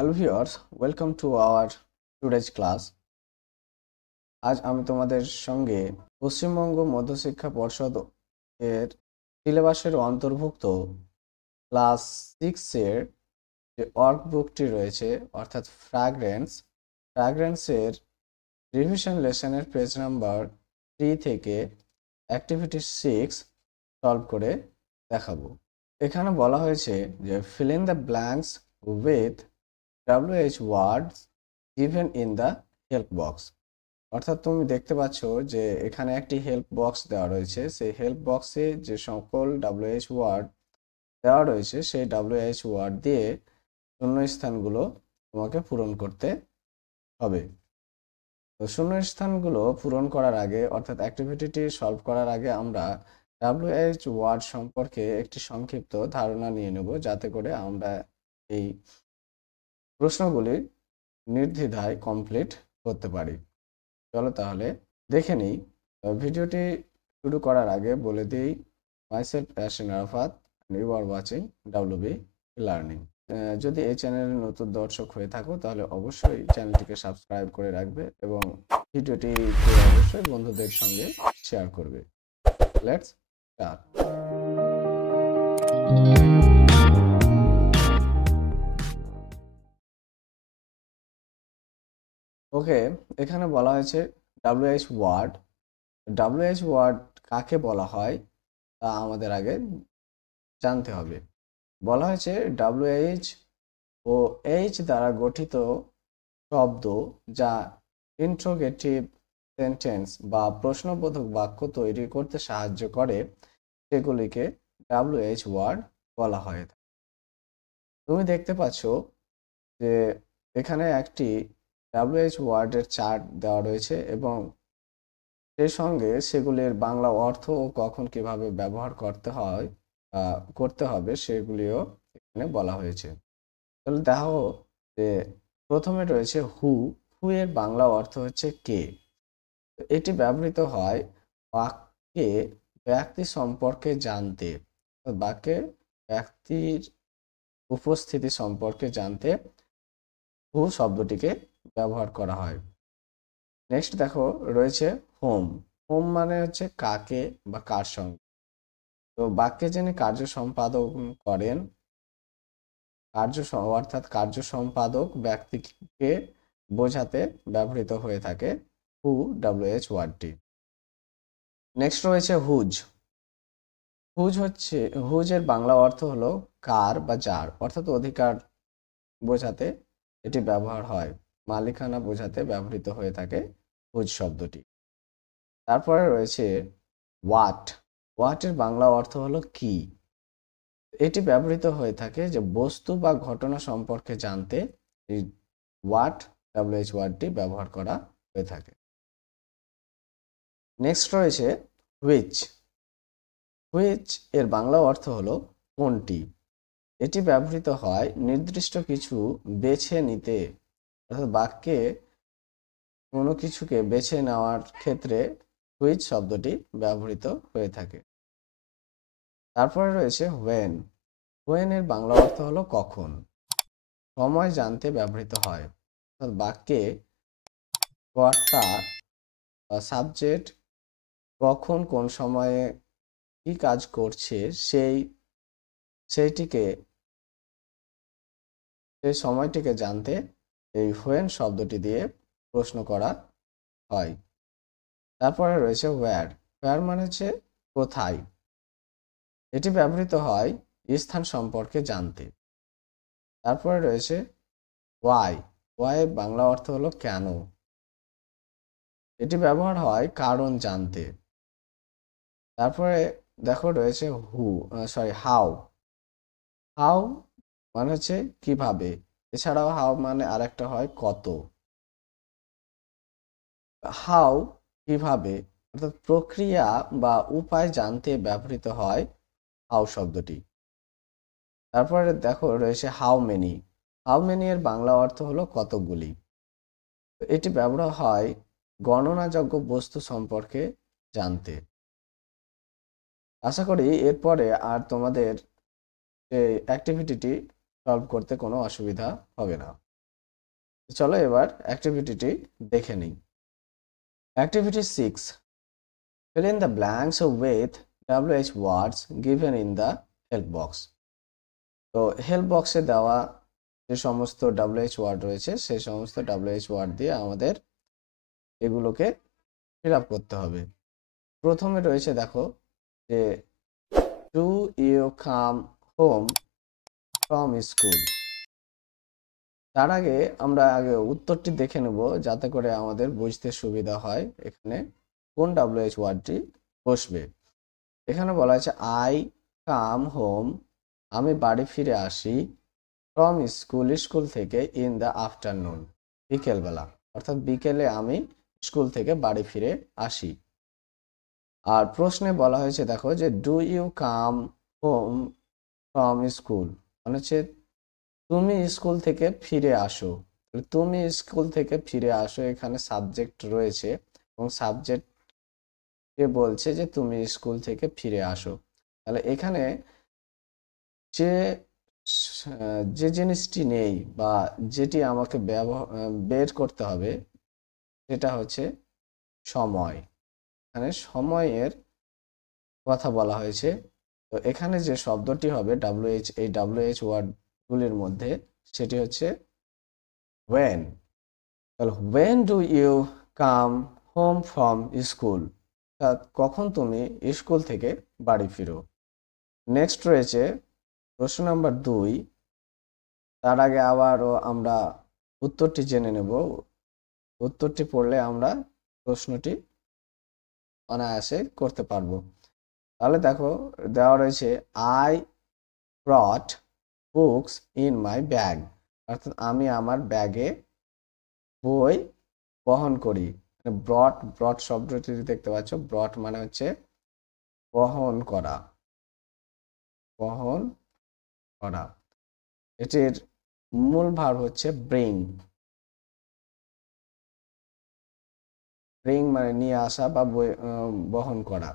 Hello viewers, welcome to our today's class. আজ আমি তোমাদের সঙ্গে পশ্চিমবঙ্গ মধ্যশিক্ষা পর্ষদ এর সিলেবাসের অন্তর্ভুক্ত ক্লাস 6-এর যে ওয়ার্কবুকটি রয়েছে অর্থাৎ ফ্র্যাগ্রেন্সের রিভিশন লেসনের পেজ নাম্বার 3 থেকে অ্যাক্টিভিটি 6 সলভ করে দেখাবো। এখানে বলা হয়েছে যে fill in the blanks with WH words given in the help box। অর্থাৎ তুমি দেখতে পাচ্ছ যে এখানে একটি হেল্প বক্স দেওয়া রয়েছে, সেই হেল্প বক্সে যে সকল WH ওয়ার্ড দেওয়া রয়েছে সেই WH ওয়ার্ড দিয়ে শূন্যস্থানগুলো তোমাকে পূরণ করতে হবে। তো শূন্যস্থানগুলো পূরণ করার আগে অর্থাৎ অ্যাক্টিভিটিটি সলভ করার আগে আমরা WH ওয়ার্ড সম্পর্কে একটি সংক্ষিপ্ত ধারণা নিয়ে নেব, যাতে করে আমরা এই প্রশ্নগুলি নির্দ্বিধায় কমপ্লিট করতে পারি। চলো তাহলে দেখে নিই। ভিডিওটি শুরু করার আগে বলে দিই, myself Yasin Arafat, you are watching WB learning. যদি এই চ্যানেলে নতুন দর্শক হয়ে থাকো তাহলে অবশ্যই চ্যানেলটিকে সাবস্ক্রাইব করে রাখবে এবং ভিডিওটিকে অবশ্যই বন্ধুদের সঙ্গে শেয়ার করবে। Let's start. ওকে, এখানে বলা হয়েছে WH ওয়ার্ড। WH ওয়ার্ড কাকে বলা হয় তা আমাদের আগে জানতে হবে। বলা হয়েছে WH ও H দ্বারা গঠিত শব্দ যা ইন্ট্রোগেটিভ সেন্টেন্স বা প্রশ্নবোধক বাক্য তৈরি করতে সাহায্য করে সেগুলিকে WH ওয়ার্ড বলা হয়। তুমি দেখতে পাচ্ছ যে এখানে একটি WH ওয়ার্ডের চার্ট দেওয়া রয়েছে এবং সেই সঙ্গে সেগুলির বাংলা অর্থ ও কখন কিভাবে ব্যবহার করতে হবে সেগুলিও এখানে বলা হয়েছে। তাহলে দেখো যে প্রথমে রয়েছে হু। হু এর বাংলা অর্থ হচ্ছে কে। এটি ব্যবহৃত হয় বাক্যে ব্যক্তি সম্পর্কে জানতে, বাক্যে ব্যক্তির উপস্থিতি সম্পর্কে জানতে হু শব্দটিকে ব্যবহার করা হয়। নেক্সট দেখো রয়েছে হোম। হোম মানে হচ্ছে কাকে বা কার সঙ্গে। তো বাক্যে যিনি কার্য সম্পাদন করেন, অর্থাৎ কার্য সম্পাদক ব্যক্তিকে বোঝাতে ব্যবহৃত হয়ে থাকে হু WH ওয়ার্ডটি। নেক্সট রয়েছে হুজ। হুজের বাংলা অর্থ হলো কার বা যার, অর্থাৎ অধিকার বোঝাতে এটি ব্যবহার হয়, মালিকানা বোঝাতে ব্যবহৃত হয়ে থাকে হুজ শব্দটি। তারপরে রয়েছে ওয়াট। ওয়াটের বাংলা অর্থ হলো কি। এটি ব্যবহৃত হয়ে থাকে যে বস্তু বা ঘটনা সম্পর্কে জানতে এই ওয়াট WH ওয়ার্ডটি ব্যবহার করা হয়ে থাকে। নেক্সট রয়েছে হুইচ। হুইচ এর বাংলা অর্থ হলো কোনটি। এটি ব্যবহৃত হয় নির্দিষ্ট কিছু বেছে নিতে, অর্থাৎ বাক্যে কোনো কিছুকে বেছে নেওয়ার ক্ষেত্রে হুইচ শব্দটি ব্যবহৃত হয়ে থাকে। তারপরে রয়েছে হোয়েন। হোয়েন এর বাংলা অর্থ হলো কখন। সময় জানতে ব্যবহৃত হয়, অর্থাৎ বাক্যে কর্তা বা সাবজেক্ট কখন কোন সময়ে কি কাজ করছে সেইটিকে সেই সময়টিকে জানতে এই হোয়েন শব্দটি দিয়ে প্রশ্ন করা হয়। তারপরে রয়েছে ওয়্যার। ওয়্যার মানে হচ্ছে কোথায়। এটি ব্যবহৃত হয় স্থান সম্পর্কে জানতে। তারপরে রয়েছে ওয়াই। ওয়াই বাংলা অর্থ হলো কেন। এটি ব্যবহার হয় কারণ জানতে। তারপরে দেখো রয়েছে হাউ। হাউ মানে হচ্ছে কিভাবে। এছাড়াও হাউ মানে আরেকটা হয় কত। হাউ কিভাবে, অর্থাৎ প্রক্রিয়া বা উপায় জানতে ব্যবহৃত হয় হাউ শব্দটি। তারপরে দেখো রয়েছে হাউ মেনি। হাউ মেনি এর বাংলা অর্থ হলো কতগুলি। এটি ব্যবহার হয় গণনাযোগ্য বস্তু সম্পর্কে জানতে। আশা করি এরপরে আর তোমাদের এই অ্যাক্টিভিটিটি সলভ করতে কোনো অসুবিধা হবে না। চলো এবার অ্যাক্টিভিটিটি দেখে নিই। Activity 6, fill in the blanks with WH words given in the help box. তো হেল্প বক্সে দেওয়া যে সমস্ত WH ওয়ার্ড রয়েছে সেই সমস্ত WH ওয়ার্ড দিয়ে আমাদের এগুলোকে ফিল আপ করতে হবে। প্রথমে রয়েছে দেখো যে do you come home from school. তার আগে আমরা উত্তরটি দেখে নেব যাতে করে আমাদের বুঝতে সুবিধা হয় এখানে কোন WH ওয়ার্ডটি বসবে। এখানে বলা হয়েছে আই কাম হোম, আমি বাড়ি ফিরে আসি, ফ্রম স্কুল, স্কুল থেকে, ইন দ্য আফটারনুন, বিকেলবেলা, অর্থাৎ বিকেলে আমি স্কুল থেকে বাড়ি ফিরে আসি। আর প্রশ্নে বলা হয়েছে দেখো যে do you come home from school, মানে হচ্ছে তুমি স্কুল থেকে ফিরে আসো। তুমি স্কুল থেকে ফিরে আসো, এখানে সাবজেক্ট রয়েছে এবং সাবজেক্ট বলছে যে তুমি স্কুল থেকে ফিরে আসো। তাহলে এখানে যে যে জিনিসটি নেই বা যেটি আমাকে বের করতে হবে সেটা হচ্ছে সময়। এখানে সময়ের কথা বলা হয়েছে। তো এখানে যে শব্দটি হবে WH, এই WH ওয়ার্ডগুলির মধ্যে সেটি হচ্ছে when। তাহলে when do you come home from school, কখন তুমি স্কুল থেকে বাড়ি ফিরো। নেক্সট রয়েছে প্রশ্ন নাম্বার 2। তার আগে আবারও আমরা উত্তরটি জেনে নেব। উত্তরটি পড়লে আমরা প্রশ্নটি অনায়াসে করতে পারবো। তাহলে দেখো দেওয়া রয়েছে I brought books in my bag, অর্থাৎ আমি আমার ব্যাগে বই বহন করি। ব্রট, ব্রট শব্দটি দেখতে পাচ্ছ, ব্রট মানে হচ্ছে বহন করা, বহন করা। এটির মূল ভার্ব হচ্ছে ব্রিং। ব্রিং মানে নিয়ে আসা বা বহন করা।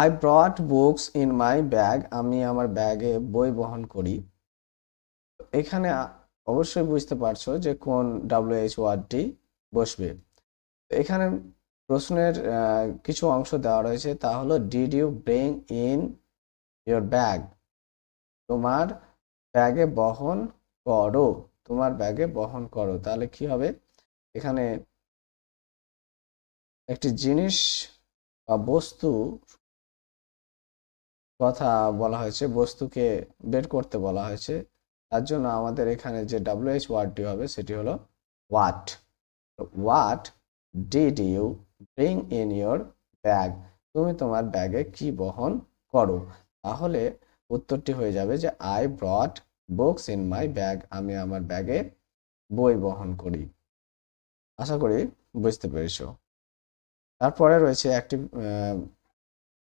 I brought books in my bag, আমি আমার ব্যাগে বই বহন করি। এখানে অবশ্যই বুঝতে পারছো যে কোন WH ওয়ার্ডটি বসবে। এখানে প্রশ্নের কিছু অংশ দেওয়া রয়েছে, তা হলো did you bring in your bag, তোমার ব্যাগে বহন করো, তোমার ব্যাগে বহন করো। তাহলে কি হবে, এখানে একটি জিনিস বা বস্তু কথা বলা হয়েছে, বস্তুকে বের করতে বলা হয়েছে। তার জন্য আমাদের এখানে যে WH ওয়ার্ডটি হবে সেটি হলো what. What did you bring in your bag, তুমি তোমার ব্যাগে কি বহন করো। তাহলে উত্তরটি হয়ে যাবে যে I brought books in my bag, আমি আমার ব্যাগে বই বহন করি। আশা করি বুঝতে পেরেছো। তারপরে রয়েছে একটি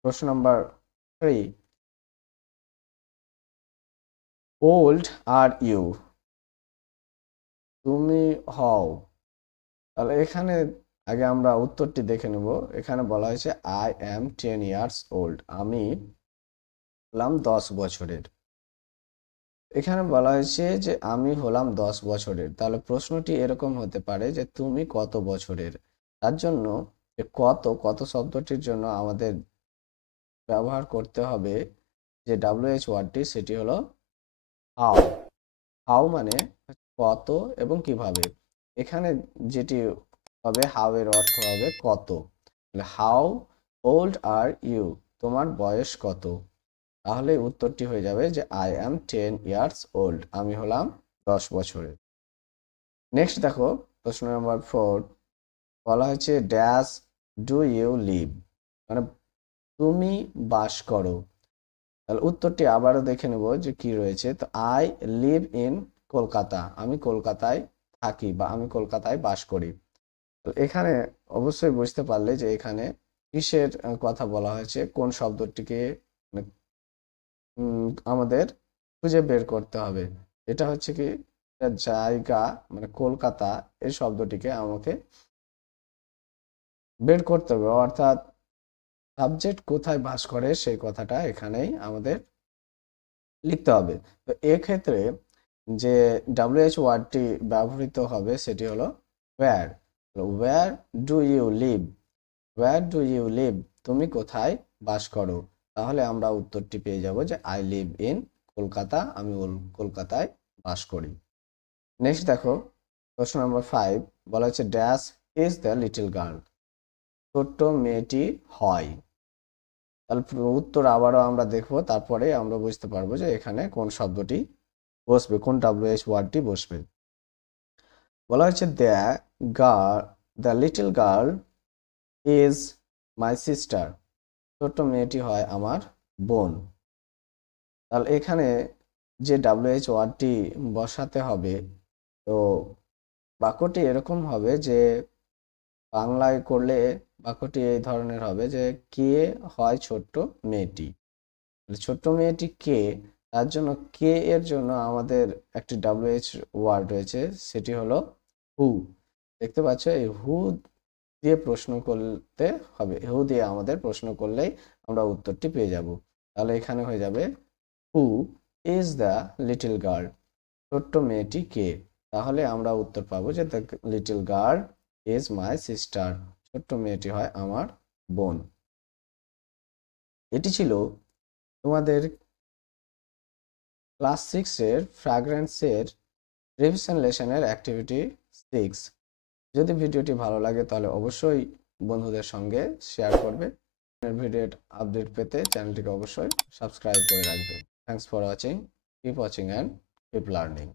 প্রশ্ন নাম্বার 3, ওল্ড আর ইউ, তুমি হও। তাহলে এখানে আগে আমরা উত্তরটি দেখে নেব। এখানে বলা হয়েছে আই অ্যাম 10 ইয়ার্স ওল্ড, আমি হলাম 10 বছরের। এখানে বলা হয়েছে যে আমি হলাম 10 বছরের। তাহলে প্রশ্নটি এরকম হতে পারে যে তুমি কত বছরের। তার জন্য কত, কত শব্দটির জন্য আমাদের ব্যবহার করতে হবে যে WH ওয়ার্ডটি, সেটি হলো হাউ। হাউ মানে কত এবং কিভাবে। এখানে যেটি হবে হাউ এর অর্থ হবে কত। হাউ ওল্ড আর ইউ, তোমার বয়স কত। তাহলে উত্তরটি হয়ে যাবে যে আই অ্যাম 10 ইয়ার্স ওল্ড, আমি হলাম 10 বছরের। নেক্সট দেখো প্রশ্ন নাম্বার 4, বলা হয়েছে ড্যাশ ডু ইউ লিভ, মানে তুমি বাস করো। তাহলে উত্তরটি আবারও দেখে নেব যে কি রয়েছে। তো আই লিভ ইন কলকাতা, আমি কলকাতায় থাকি বা আমি কলকাতায় বাস করি। তো এখানে অবশ্যই বুঝতে পারলে যে এখানে কিসের কথা বলা হয়েছে, কোন শব্দটিকে আমাদের খুঁজে বের করতে হবে। এটা হচ্ছে কি জায়গা, মানে কলকাতা, এই শব্দটিকে আমাকে বের করতে হবে, অর্থাৎ সাবজেক্ট কোথায় বাস করে সেই কথাটা এখানেই আমাদের লিখতে হবে। তো এক্ষেত্রে যে WH ওয়ার্ডটি ব্যবহৃত হবে সেটি হলো where। where do you live? where do you live? তুমি কোথায় বাস করো? তাহলে আমরা উত্তরটি পেয়ে যাব যে I live in কলকাতা, আমি কলকাতায় বাস করি। নেক্সট দেখো প্রশ্ন নম্বর 5, বলা হচ্ছে dash is the little girl, ছোট্ট মেয়েটি হয়। তাহলে উত্তর আবারও আমরা দেখবো, তারপরে আমরা বুঝতে পারবো যে এখানে কোন শব্দটি বসবে, কোন WH ওয়ার্ডটি বসবে। বলা হচ্ছে the little girl is my sister, ছোট্ট মেয়েটি হয় আমার বোন। তাহলে এখানে যে WH ওয়ার্ডটি বসাতে হবে, তো বাক্যটি এরকম হবে যে বাংলায় করলে বাক্যটি এই ধরনের হবে যে কে হয় ছোট্ট মেয়েটি। ছোট্ট মেয়েটি কে, তার জন্য কে এর জন্য আমাদের একটি WH ওয়ার্ড রয়েছে, সেটি হলো হু। দেখতে পাচ্ছ, এই হু দিয়ে প্রশ্ন করতে হবে, হু দিয়ে আমাদের প্রশ্ন করলেই আমরা উত্তরটি পেয়ে যাব। তাহলে এখানে হয়ে যাবে who is the little girl, ছোট্ট মেয়েটি কে। তাহলে আমরা উত্তর পাবো যে the little girl is my sister, ছোট্ট মেয়েটি হয় আমার বোন। এটি ছিল তোমাদের ক্লাস 6-এর ফ্র্যাগ্রেন্সের রিভিশন লেসনের অ্যাক্টিভিটি 6। যদি ভিডিওটি ভালো লাগে তাহলে অবশ্যই বন্ধুদের সঙ্গে শেয়ার করবে। ভিডিওর আপডেট পেতে চ্যানেলটিকে অবশ্যই সাবস্ক্রাইব করে রাখবে। Thanks for watching, keep watching and keep learning.